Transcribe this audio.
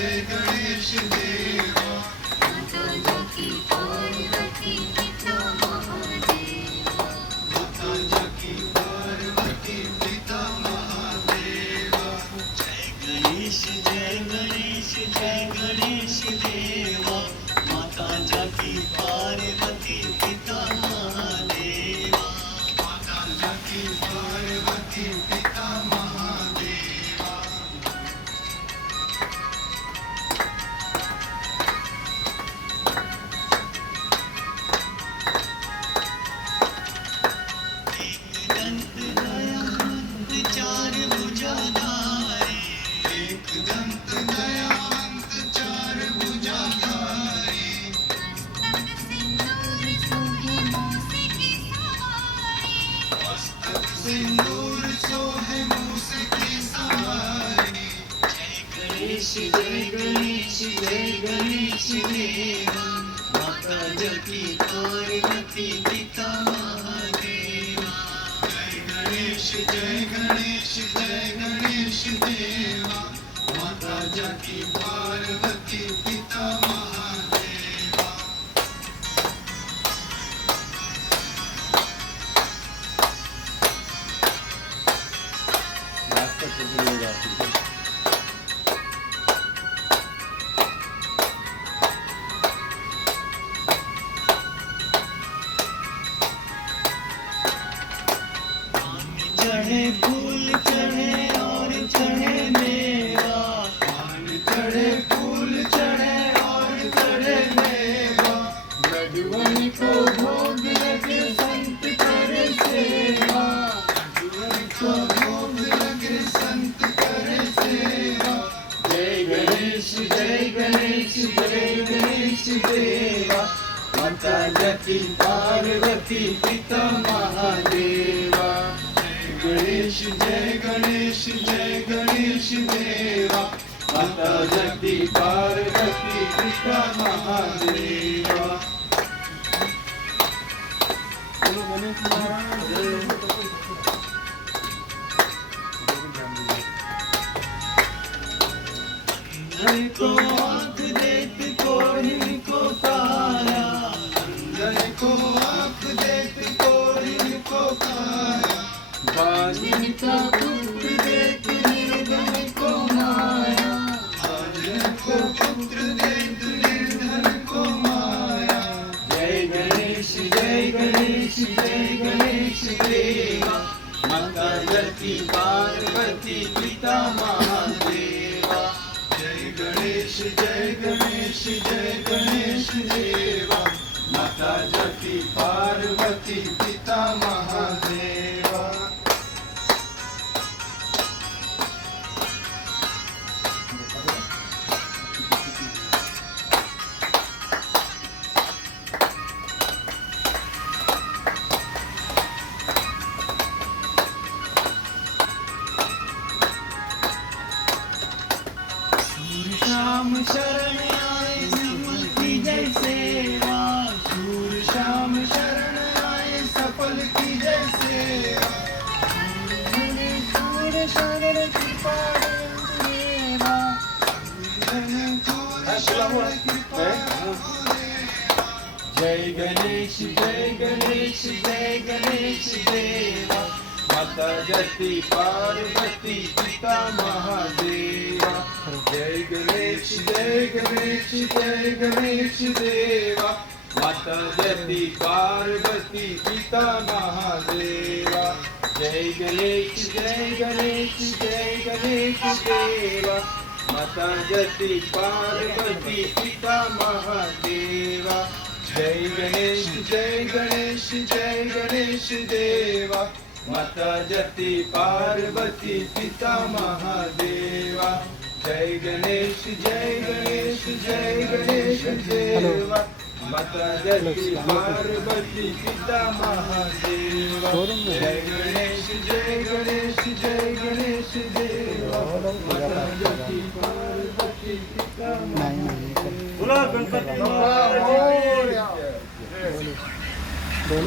जय गणेश देवा माता जाकी पार्वती पिता महादेवा माता जाकी पार्वती पिता महादेवा जय गणेश देवा माता जाकी पार्वती पिता महादेवा माता जाकी पार्वती पिता महादेवा दंत दयावंत चार भुजाधारी एक दंत दयावंत चार भुजाधारी मस्तक सिंदूर सोहे मूस की सवारी जय गणेश देवा माता जाकी पार्वती पिता महादेवा जय गणेश देवा माता जाकी पार्वती पिता महादेवा चढ़े फूल चढ़े और चढ़े मेवा पान चढ़े फूल चढ़े और चढ़े मेवा लड्डुअन को भोग लगे संत करे सेवा लड्डुअन को भोग लगे संत करे सेवा जय गणेश देवा माता जाकी पार्वती पिता महादेवा जय गणेश देवा माता जाकी पार्वती पिता महादेवा अंधे को आँख देख कोढ़ी को काया अंधे को आँख देख कोढ़ी को काया बाजिन का पुत्र देख निर्धन को माया बाजिन को पुत्र देख निर्धन को माया जय गणेश देवा माता जाकी पार्वती पिता महादेवा जय गणेश देवा माता जाकी पार्वती पिता महादेवा श्याम शरण आए सफल की जय सेवा सूर श्याम शरण आए सफल की जय सेवा सूर शरण कृपा देवा जय गणेश देवा माता जाकी पार्वती पिता महादेवा जय गणेश देवा माता जाकी पार्वती पिता महादेवा जय गणेश देवा माता जाकी पार्वती पिता महादेवा जय गणेश देवा माता जाकी पार्वती पिता महादेवा जय गणेश देवा माता जाकी पार्वती पिता महादेवा जय गणेश देवा माता जाकी पार्वती पिता महादेवा। बोला गणपती महाराज की जय।